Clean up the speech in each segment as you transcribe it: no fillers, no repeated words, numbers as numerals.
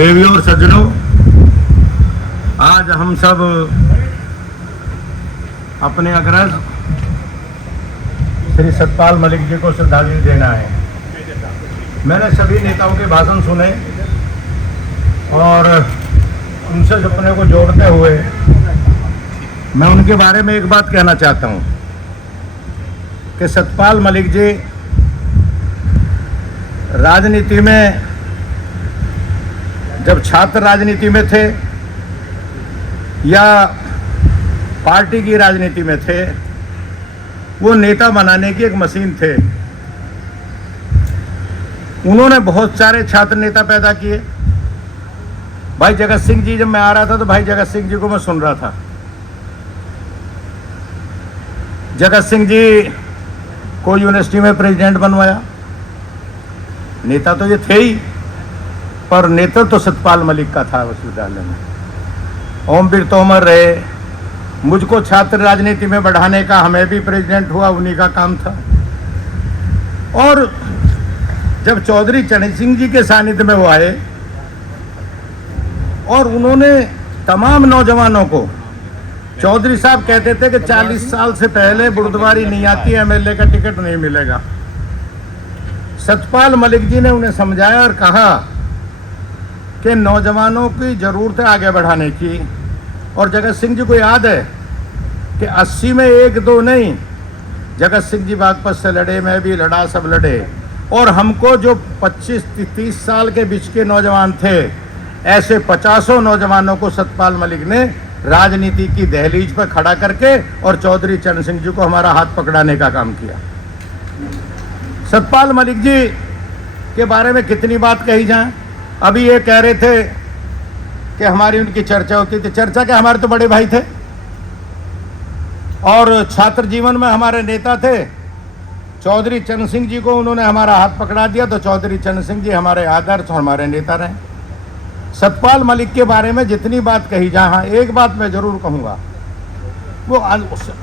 देवियों और सज्जनों, आज हम सब अपने अग्रज श्री सतपाल मलिक जी को श्रद्धांजलि देना है। मैंने सभी नेताओं के भाषण सुने और उनसे अपने को जोड़ते हुए मैं उनके बारे में एक बात कहना चाहता हूं कि सतपाल मलिक जी राजनीति में, जब छात्र राजनीति में थे या पार्टी की राजनीति में थे, वो नेता बनाने की एक मशीन थे। उन्होंने बहुत सारे छात्र नेता पैदा किए। भाई जगत सिंह जी, जब मैं आ रहा था तो भाई जगत सिंह जी को मैं सुन रहा था। जगत सिंह जी को यूनिवर्सिटी में प्रेसिडेंट बनवाया। नेता तो ये थे ही, पर नेतृत्व तो सतपाल मलिक का था विश्वविद्यालय में। ओमवीर तोमर रहे। मुझको छात्र राजनीति में बढ़ाने का, हमें भी प्रेसिडेंट हुआ, उन्हीं का काम था। और जब चौधरी चरण सिंह जी के सानिध्य में वो आए और उन्होंने तमाम नौजवानों को, चौधरी साहब कहते थे कि 40 साल से पहले बुर्दवारी नहीं आती, एमएलए का टिकट नहीं मिलेगा। सतपाल मलिक जी ने उन्हें समझाया और कहा कि नौजवानों की जरूरत है आगे बढ़ाने की। और जगत सिंह जी को याद है कि 80 में 1-2 नहीं, जगत सिंह जी बागपत से लड़े, मैं भी लड़ा, सब लड़े। और हमको जो 25-30 साल के बीच के नौजवान थे, ऐसे 50 नौजवानों को सतपाल मलिक ने राजनीति की दहलीज पर खड़ा करके और चौधरी चरण सिंह जी को हमारा हाथ पकड़ाने का काम किया। सतपाल मलिक जी के बारे में कितनी बात कही जाए। अभी ये कह रहे थे कि हमारी उनकी चर्चा होती थी। चर्चा क्या, हमारे तो बड़े भाई थे और छात्र जीवन में हमारे नेता थे। चौधरी चरण सिंह जी को उन्होंने हमारा हाथ पकड़ा दिया, तो चौधरी चरण सिंह जी हमारे आदर्श और हमारे नेता रहे। सतपाल मलिक के बारे में जितनी बात कही जाए, हाँ एक बात मैं जरूर कहूँगा, वो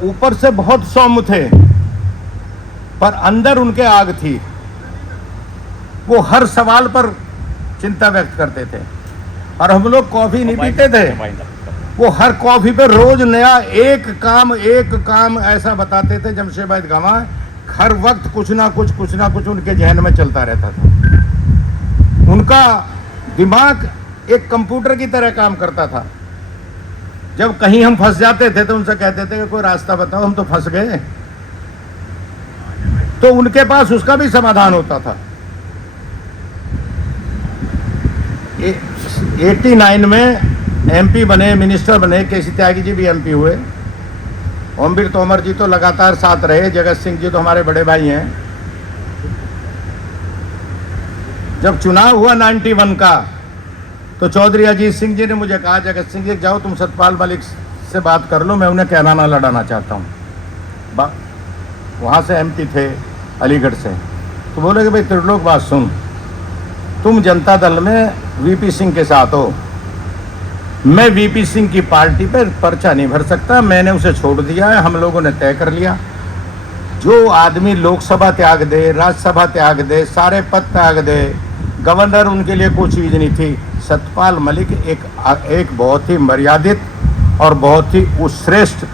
ऊपर से बहुत सौम्य थे पर अंदर उनके आग थी। वो हर सवाल पर चिंता व्यक्त करते थे। और हम लोग कॉफी नहीं पीते थे, वो हर कॉफी पे रोज नया एक काम ऐसा बताते थे। जमशेद गवाह हर वक्त कुछ ना कुछ उनके जहन में चलता रहता था। उनका दिमाग एक कंप्यूटर की तरह काम करता था। जब कहीं हम फंस जाते थे तो उनसे कहते थे कि कोई रास्ता बताओ, हम तो फंस गए, तो उनके पास उसका भी समाधान होता था। 89 में एमपी बने, मिनिस्टर बने, केसी त्यागी जी भी एमपी हुए। ओमवीर तोमर जी तो लगातार साथ रहे। जगत सिंह जी तो हमारे बड़े भाई हैं। जब चुनाव हुआ 91 का, तो चौधरी अजीत सिंह जी ने मुझे कहा, जगत सिंह जी जाओ तुम सतपाल मलिक से बात कर लो, मैं उन्हें कहना ना लड़ाना चाहता हूँ। वहाँ से एमपी थे अलीगढ़ से। तो बोले कि भाई त्रिलोक बात सुन, तुम जनता दल में वीपी सिंह के साथ हो, मैं वीपी सिंह की पार्टी पर पर्चा नहीं भर सकता, मैंने उसे छोड़ दिया है। हम लोगों ने तय कर लिया, जो आदमी लोकसभा त्याग दे, राज्यसभा त्याग दे, सारे पद त्याग दे, गवर्नर उनके लिए कोई चीज़ नहीं थी। सतपाल मलिक एक बहुत ही मर्यादित और बहुत ही उत्कृष्ट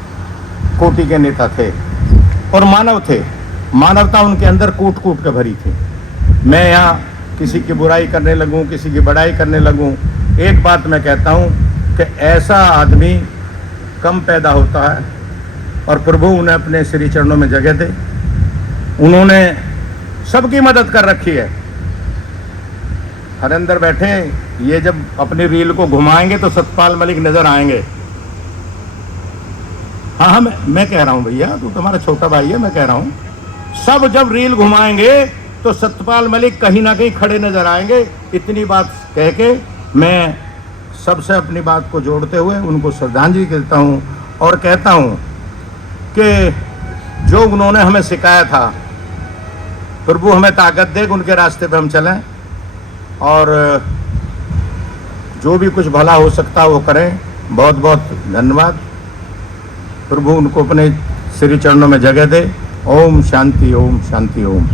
कोटि के नेता थे और मानव थे। मानवता उनके अंदर कूट के भरी थी। मैं यहाँ किसी की बुराई करने लगूं, किसी की बड़ाई करने लगूं, एक बात मैं कहता हूं कि ऐसा आदमी कम पैदा होता है और प्रभु उन्हें अपने श्री चरणों में जगह दे। उन्होंने सबकी मदद कर रखी है। हरिंदर बैठे, ये जब अपनी रील को घुमाएंगे तो सतपाल मलिक नजर आएंगे। हाँ मैं कह रहा हूं भैया, तू तुम्हारा छोटा भाई है, मैं कह रहा हूं, सब जब रील घुमाएंगे तो सतपाल मलिक कहीं ना कहीं खड़े नजर आएंगे। इतनी बात कह के मैं सबसे अपनी बात को जोड़ते हुए उनको श्रद्धांजलि देता हूं और कहता हूं कि जो उन्होंने हमें सिखाया था, प्रभु हमें ताकत दे कि उनके रास्ते पे हम चलें और जो भी कुछ भला हो सकता वो करें। बहुत बहुत धन्यवाद। प्रभु उनको अपने श्री चरणों में जगह दे। ओम शांति, ओम शांति, ओम।